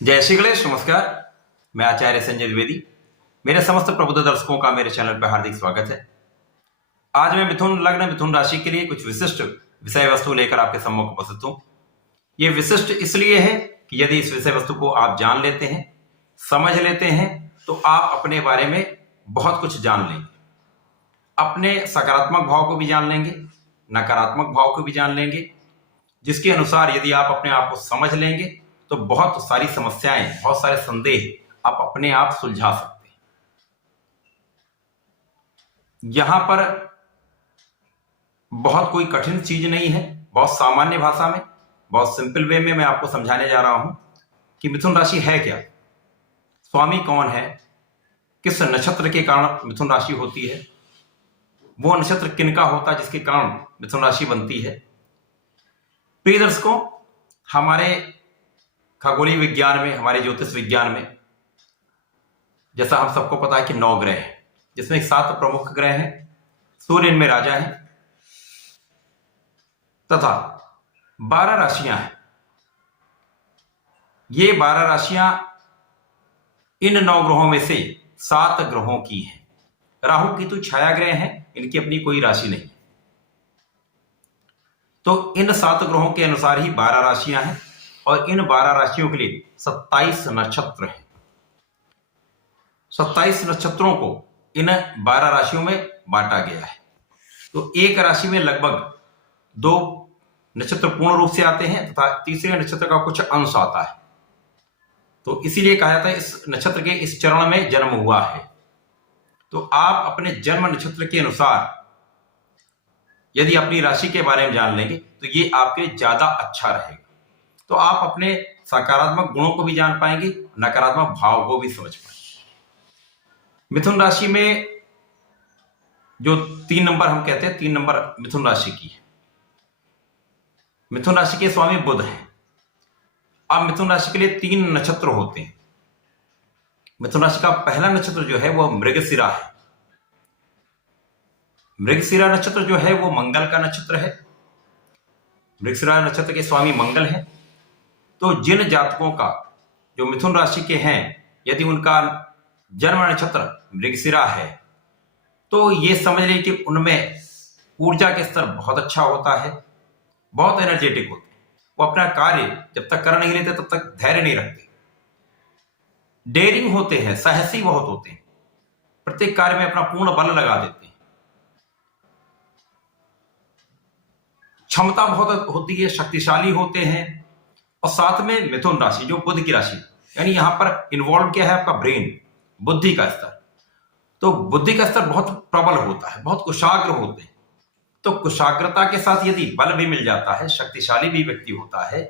जय श्री गणेश। नमस्कार, मैं आचार्य संजय द्विवेदी। मेरे समस्त प्रबुद्ध दर्शकों का मेरे चैनल पर हार्दिक स्वागत है। आज मैं मिथुन लग्न मिथुन राशि के लिए कुछ विशिष्ट विषय वस्तु लेकर आपके सम्मुख उपस्थित हूं। ये विशिष्ट इसलिए है कि यदि इस विषय वस्तु को आप जान लेते हैं, समझ लेते हैं, तो आप अपने बारे में बहुत कुछ जान लेंगे। अपने सकारात्मक भाव को भी जान लेंगे, नकारात्मक भाव को भी जान लेंगे, जिसके अनुसार यदि आप अपने आप को समझ लेंगे तो बहुत सारी समस्याएं, बहुत सारे संदेह आप अपने आप सुलझा सकते हैं। यहां पर बहुत कोई कठिन चीज नहीं है, बहुत सामान्य भाषा में, बहुत सिंपल वे में मैं आपको समझाने जा रहा हूं कि मिथुन राशि है क्या, स्वामी कौन है, किस नक्षत्र के कारण मिथुन राशि होती है, वो नक्षत्र किनका होता है जिसके कारण मिथुन राशि बनती है। प्रिय दर्शकों, हमारे खगोलीय विज्ञान में, हमारे ज्योतिष विज्ञान में, जैसा हम सबको पता है कि 9 ग्रह हैं, जिसमें 7 प्रमुख ग्रह हैं, सूर्य इनमें राजा है, तथा 12 राशियां हैं। ये 12 राशियां इन 9 ग्रहों में से 7 ग्रहों की हैं। राहु केतु छाया ग्रह हैं, इनकी अपनी कोई राशि नहीं। तो इन 7 ग्रहों के अनुसार ही 12 राशियां हैं और इन 12 राशियों के लिए 27 नक्षत्र हैं। 27 नक्षत्रों को इन 12 राशियों में बांटा गया है। तो एक राशि में लगभग 2 नक्षत्र पूर्ण रूप से आते हैं तथा तीसरे नक्षत्र का कुछ अंश आता है। तो इसीलिए कहा जाता है इस नक्षत्र के इस चरण में जन्म हुआ है। तो आप अपने जन्म नक्षत्र के अनुसार यदि अपनी राशि के बारे में जान लेंगे तो ये आपके लिए ज्यादा अच्छा रहेगा। तो आप अपने सकारात्मक गुणों को भी जान पाएंगे, नकारात्मक भाव को भी समझ पाएंगे। मिथुन राशि में जो 3 नंबर हम कहते हैं, 3 नंबर मिथुन राशि की है। मिथुन राशि के स्वामी बुध हैं। अब मिथुन राशि के लिए 3 नक्षत्र होते हैं। मिथुन राशि का पहला नक्षत्र जो है वो मृगशिरा है। मृगशिरा नक्षत्र जो है वो मंगल का नक्षत्र है। मृगशिरा नक्षत्र के स्वामी मंगल हैं। तो जिन जातकों का जो मिथुन राशि के हैं, यदि उनका जन्म नक्षत्र मृगशिरा है तो ये समझ लें कि उनमें ऊर्जा के स्तर बहुत अच्छा होता है, बहुत एनर्जेटिक होते हैं। वो अपना कार्य जब तक कर नहीं लेते तब तक धैर्य नहीं रखते, डेयरिंग होते हैं, साहसी बहुत होते हैं, प्रत्येक कार्य में अपना पूर्ण बल लगा देते हैं, क्षमता बहुत होती है, शक्तिशाली होते हैं। और साथ में मिथुन राशि जो बुध की राशि, यानी यहां पर इन्वॉल्व क्या है आपका ब्रेन, बुद्धि का स्तर। तो बुद्धि का स्तर बहुत प्रबल होता है, बहुत कुशाग्र होते हैं। तो कुशाग्रता के साथ यदि बल भी मिल जाता है, शक्तिशाली भी व्यक्ति होता है,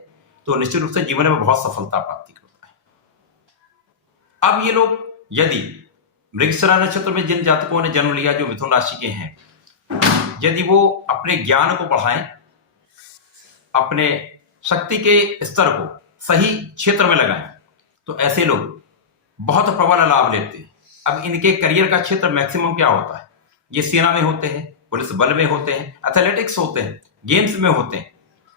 तो निश्चित रूप से जीवन में बहुत सफलता प्राप्ति होता है। अब ये लोग यदि मृगशिरा नक्षत्र में जिन जातकों ने जन्म लिया जो मिथुन राशि के हैं, यदि वो अपने ज्ञान को बढ़ाएं, अपने शक्ति के स्तर को सही क्षेत्र में लगाएं, तो ऐसे लोग बहुत प्रबल लाभ लेते हैं। अब इनके करियर का क्षेत्र मैक्सिमम क्या होता है, ये सेना में होते हैं, पुलिस बल में होते हैं, एथलेटिक्स होते हैं, गेम्स में होते हैं,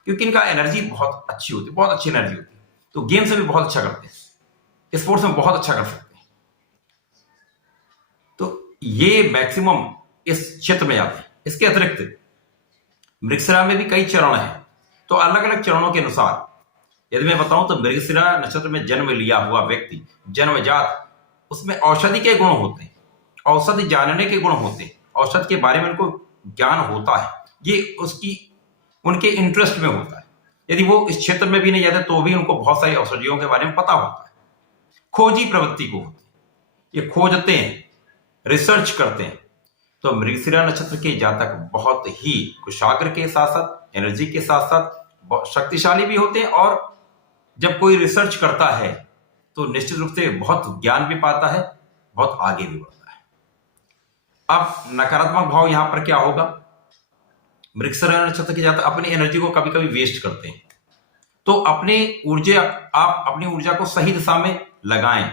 क्योंकि इनका एनर्जी बहुत अच्छी होती है, बहुत अच्छी एनर्जी होती है। तो गेम्स में भी बहुत अच्छा करते हैं, स्पोर्ट्स में बहुत अच्छा कर सकते हैं। तो ये मैक्सिमम इस क्षेत्र में जाते हैं। इसके अतिरिक्त मृगशिरा में भी कई चरण हैं। तो अलग अलग चरणों के अनुसार यदि मैं बताऊं तो मृगशिरा नक्षत्र में जन्म लिया हुआ व्यक्ति जन्मजात, उसमें औषधि के गुण होते हैं, औषधि जानने के गुण होते हैं, औषध के बारे में उनको ज्ञान होता है, ये उसकी उनके इंटरेस्ट में होता है। यदि वो इस क्षेत्र में भी नहीं जाते तो भी उनको बहुत सारी औषधियों के बारे में पता होता है। खोजी प्रवृत्ति को होती है, ये खोजते हैं, रिसर्च करते हैं। तो मृगशिरा नक्षत्र के जातक बहुत ही कुशाग्र के साथ साथ, एनर्जी के साथ साथ शक्तिशाली भी होते हैं, और जब कोई रिसर्च करता है तो निश्चित रूप से बहुत ज्ञान भी पाता है, बहुत आगे भी बढ़ता है। अब नकारात्मक भाव यहां पर क्या होगा, मृगशिरा नक्षत्र के जातक अपनी एनर्जी को कभी कभी वेस्ट करते हैं। तो आप अपनी ऊर्जा को सही दिशा में लगाएं,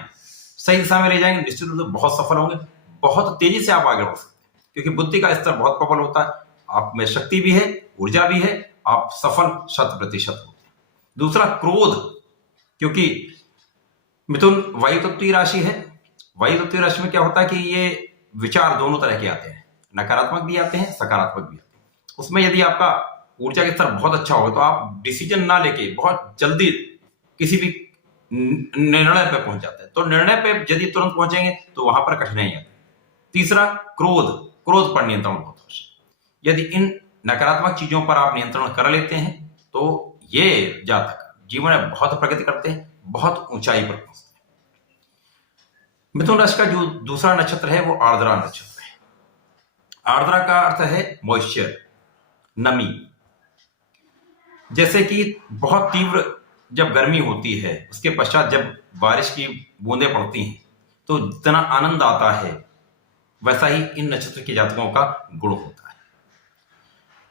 सही दिशा में ले जाएंगे, निश्चित रूप से बहुत सफल होंगे, बहुत तेजी से आप आगे बढ़ सकते हैं, क्योंकि बुद्धि का स्तर बहुत प्रबल होता है, आप में शक्ति भी है, ऊर्जा भी है, आप सफल 100% होते हैं। दूसरा क्रोध, क्योंकि मिथुन वायु तत्वीय राशि है। वायु तत्वीय राशि में क्या होता है कि ये विचार दोनों तरह के आते हैं, नकारात्मक भी आते हैं, सकारात्मक भी आते हैं। उसमें यदि आपका ऊर्जा का स्तर बहुत अच्छा होगा तो आप डिसीजन ना लेके बहुत जल्दी किसी भी निर्णय पे पहुंच जाते हैं। तो निर्णय पे यदि तुरंत पहुंचेंगे तो वहां पर कठिनाई आती है। तीसरा, क्रोध पर नियंत्रण बहुत आवश्यक। यदि इन नकारात्मक चीजों पर आप नियंत्रण कर लेते हैं तो ये जातक जीवन में बहुत प्रगति करते हैं, बहुत ऊंचाई पर पहुंचते हैं। मिथुन राशि का जो दूसरा नक्षत्र है वो आर्द्रा नक्षत्र है। आर्द्रा का अर्थ है मॉइस्चर, नमी। जैसे कि बहुत तीव्र जब गर्मी होती है उसके पश्चात जब बारिश की बूंदें पड़ती हैं तो जितना आनंद आता है वैसा ही इन नक्षत्र के जातकों का गुण होता है।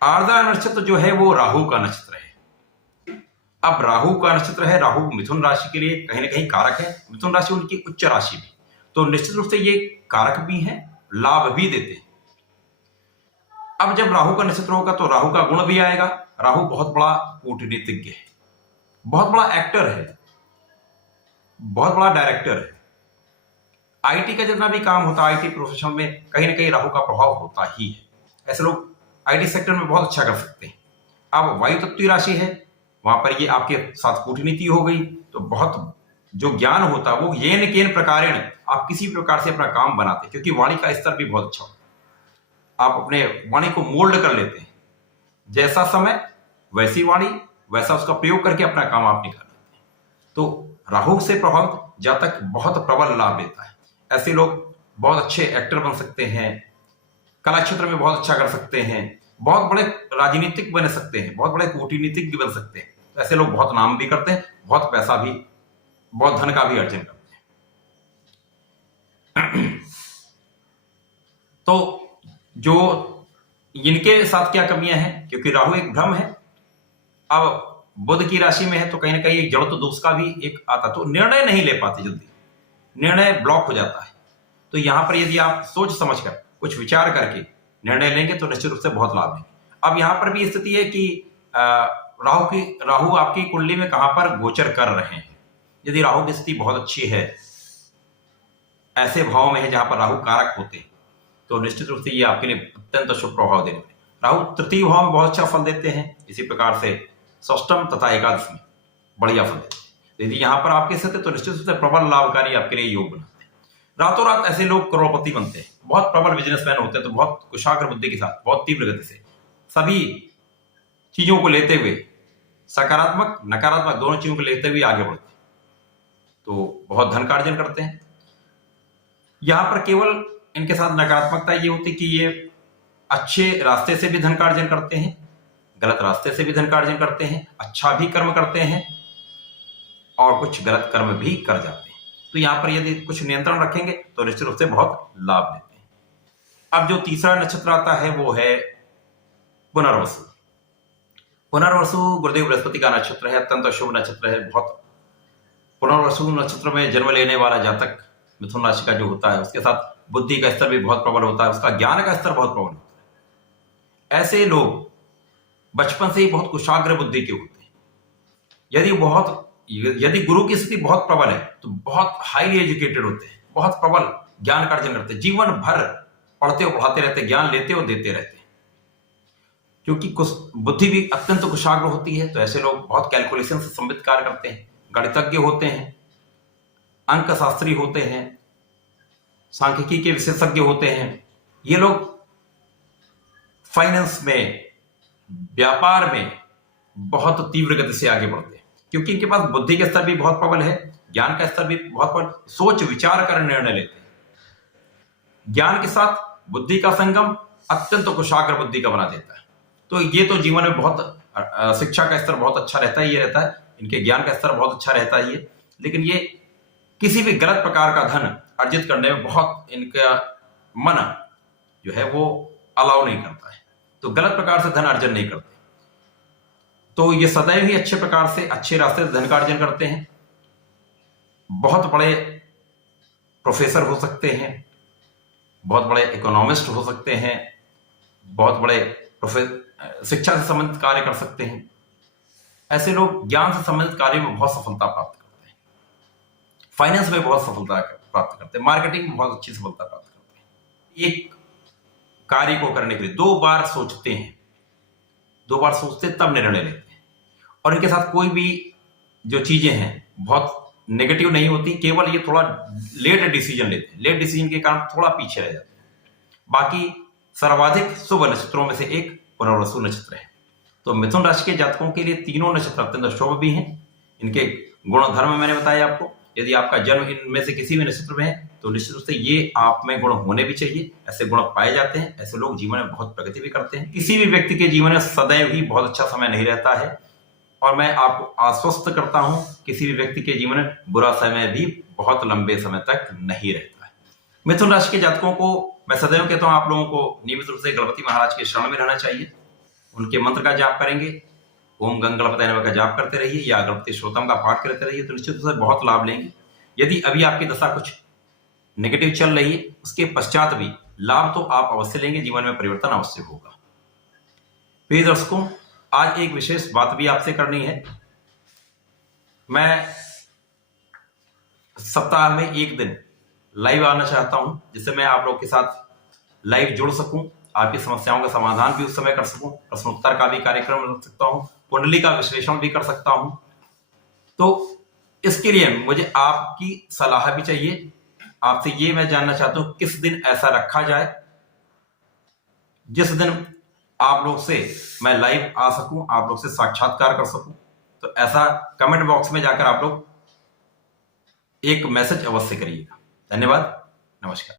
आर्द्रा नक्षत्र जो है वो राहु का नक्षत्र है। अब राहु का नक्षत्र है, राहु मिथुन राशि के लिए कहीं ना कहीं कारक है। मिथुन राशि उनकी उच्च राशि भी, तो निश्चित रूप से ये कारक भी हैं, लाभ भी देते हैं। अब जब राहु का नक्षत्र होगा तो राहु का गुण भी आएगा। राहु बहुत बड़ा कूटनीतिज्ञ है, बहुत बड़ा एक्टर है, बहुत बड़ा डायरेक्टर है। आईटी का जितना भी काम होता है, आईटी प्रोफेशन में कहीं ना कहीं राहु का प्रभाव होता ही है। ऐसे लोग आईटी सेक्टर में बहुत अच्छा कर सकते हैं। अब वायु तत्वीय राशि है, वहां पर ये आपके साथ कूटनीति हो गई तो बहुत जो ज्ञान होता है वो येन केन प्रकारेण आप किसी प्रकार से अपना काम बनाते हैं, क्योंकि वाणी का स्तर भी बहुत अच्छा होता है। आप अपने वाणी को मोल्ड कर लेते हैं, जैसा समय वैसी वाणी, वैसा उसका प्रयोग करके अपना काम आप निकाल लेते हैं। तो राहु से प्रभावित जातक बहुत प्रबल लाभ लेता है। ऐसे लोग बहुत अच्छे एक्टर बन सकते हैं, कला क्षेत्र में बहुत अच्छा कर सकते हैं, बहुत बड़े राजनीतिक बन सकते हैं, बहुत बड़े कूटनीतिज्ञ बन सकते हैं। तो ऐसे लोग बहुत नाम भी करते हैं, बहुत पैसा भी, बहुत धन का भी अर्जन करते हैं। तो जो इनके साथ क्या कमियां हैं, क्योंकि राहु एक भ्रम है। अब बुध की राशि में है तो कहीं ना कहीं एक जड़त्व दोष का भी एक आता, तो निर्णय नहीं ले पाते, जल्दी निर्णय ब्लॉक हो जाता है। तो यहां पर यदि आप सोच समझकर कुछ विचार करके निर्णय लेंगे तो निश्चित रूप से बहुत लाभ है। अब यहां पर भी स्थिति है कि राहु आपकी कुंडली में कहां पर गोचर कर रहे हैं। यदि राहु की स्थिति बहुत अच्छी है, ऐसे भाव में है जहां पर राहु कारक होते हैं, तो निश्चित रूप से ये आपके लिए अत्यंत शुभ प्रभाव देने वाले। राहु तृतीय भाव में बहुत अच्छा फल देते हैं, इसी प्रकार से षष्टम तथा एकादश में बढ़िया फल देते हैं। यदि यहां पर आपके स्थिति तो निश्चित रूप से प्रबल लाभकारी आपके लिए योग बनाते हैं। रातों रात ऐसे लोग करोड़पति बनते हैं, बहुत प्रबल बिजनेसमैन होते हैं, तो बहुत कुशाग्र बुद्धि के साथ बहुत तीव्र गति से सभी चीजों को लेते हुए, सकारात्मक नकारात्मक दोनों चीजों को लेते हुए आगे बढ़ते हैं, तो बहुत धन का अर्जन करते हैं। यहां पर केवल इनके साथ नकारात्मकता ये होती कि ये अच्छे रास्ते से भी धन का अर्जन करते हैं, गलत रास्ते से भी धन का अर्जन करते हैं, अच्छा भी कर्म करते हैं और कुछ गलत कर्म भी कर जाते हैं। तो यहां पर यदि कुछ नियंत्रण रखेंगे तो निश्चित रूप से बहुत लाभ देते हैं। अब जो तीसरा नक्षत्र आता है वो है पुनर्वसु। पुनर्वसु गुरुदेव बृहस्पति का नक्षत्र है, अत्यंत शुभ नक्षत्र है। बहुत पुनर्वसु नक्षत्र में जन्म लेने वाला जातक मिथुन राशि का जो होता है उसके साथ बुद्धि का स्तर भी बहुत प्रबल होता है, उसका ज्ञान का स्तर बहुत प्रबल होता है। ऐसे लोग बचपन से ही बहुत कुशाग्र बुद्धि के होते हैं। यदि गुरु की स्थिति बहुत प्रबल है तो बहुत हाईली एजुकेटेड होते हैं, बहुत प्रबल ज्ञान का अर्जन करते हैं, जीवन भर पढ़ते और पढ़ाते रहते, ज्ञान लेते और देते रहते हैं। क्योंकि बुद्धि भी अत्यंत कुशाग्र होती है तो ऐसे लोग बहुत कैलकुलेशन से संबंधित कार्य करते हैं, गणितज्ञ होते हैं, अंक शास्त्री होते हैं, सांख्यिकी के विशेषज्ञ होते हैं। ये लोग फाइनेंस में, व्यापार में बहुत तीव्र गति से आगे बढ़ते हैं, क्योंकि इनके पास बुद्धि का स्तर भी बहुत प्रबल है, ज्ञान का स्तर भी बहुत प्रबल, सोच विचार कर निर्णय लेते हैं। ज्ञान के साथ बुद्धि का संगम अत्यंत कुशाग्र बुद्धि का बना देता है। तो ये तो जीवन में बहुत शिक्षा का स्तर बहुत अच्छा रहता ही रहता है, इनके ज्ञान का स्तर बहुत अच्छा रहता ही है, लेकिन ये किसी भी गलत प्रकार का धन अर्जित करने में बहुत इनका मन जो है वो अलाउ नहीं करता है, तो गलत प्रकार से धन अर्जन नहीं करते। तो ये सदैव ही अच्छे प्रकार से, अच्छे रास्ते से धन का अर्जन करते हैं। बहुत बड़े प्रोफेसर हो सकते हैं, बहुत बड़े इकोनॉमिस्ट हो सकते हैं, बहुत बड़े शिक्षा से संबंधित कार्य कर सकते हैं। ऐसे लोग ज्ञान से संबंधित कार्य में बहुत सफलता प्राप्त करते हैं। फाइनेंस में बहुत सफलता प्राप्त करते हैं, मार्केटिंग में बहुत अच्छी सफलता प्राप्त करते हैं। एक कार्य को करने के लिए 2 बार सोचते हैं, 2 बार सोचते तब निर्णय लेते हैं। और इनके साथ कोई भी जो चीजें हैं बहुत नेगेटिव नहीं होती, केवल ये थोड़ा लेट डिसीजन लेते हैं, लेट डिसीजन के कारण थोड़ा पीछे रह जाते हैं। बाकी सर्वाधिक शुभ नक्षत्रों में से एक पुनर्वसु नक्षत्र है। तो मिथुन राशि के जातकों के लिए तीनों नक्षत्र अत्यंत शुभ भी हैं। इनके गुण धर्म मैंने बताया आपको। यदि आपका जन्म इनमें से किसी भी नक्षत्र में है तो निश्चित रूप से ये आप में गुण होने भी चाहिए। ऐसे गुण पाए जाते हैं, ऐसे लोग जीवन में बहुत प्रगति भी करते हैं। किसी भी व्यक्ति के जीवन में सदैव ही बहुत अच्छा समय नहीं रहता है, और मैं आपको आश्वस्त करता हूं किसी भी व्यक्ति के जीवन में बुरा समय भी बहुत लंबे समय तक नहीं रहता है। मिथुन राशि के जातकों को मैं सदैव कहता हूं, आप लोगों को नियमित रूप से गणपति महाराज के शरण में रहना चाहिए। उनके मंत्र का जाप करेंगे, ओम गंग गणपति नमः का जाप करते रहिए या गणपति श्रोतम का पाठ करते रहिए, तो निश्चित रूप से बहुत लाभ लेंगे। यदि अभी आपकी दशा कुछ नेगेटिव चल रही है, उसके पश्चात भी लाभ तो आप अवश्य लेंगे, जीवन में परिवर्तन अवश्य होगा। प्रिय दर्शकों, आज एक विशेष बात भी आपसे करनी है। मैं सप्ताह में एक दिन लाइव आना चाहता हूं, जिससे मैं आप लोग के साथ लाइव जुड़ सकूं, आपकी समस्याओं का समाधान भी उस समय कर सकूं, प्रश्नोत्तर का भी कार्यक्रम रख सकता हूं, कुंडली का विश्लेषण भी कर सकता हूं। तो इसके लिए मुझे आपकी सलाह भी चाहिए। आपसे ये मैं जानना चाहता हूं किस दिन ऐसा रखा जाए जिस दिन आप लोग से मैं लाइव आ सकूं, आप लोग से साक्षात्कार कर सकूं। तो ऐसा कमेंट बॉक्स में जाकर आप लोग एक मैसेज अवश्य करिएगा। धन्यवाद, नमस्कार।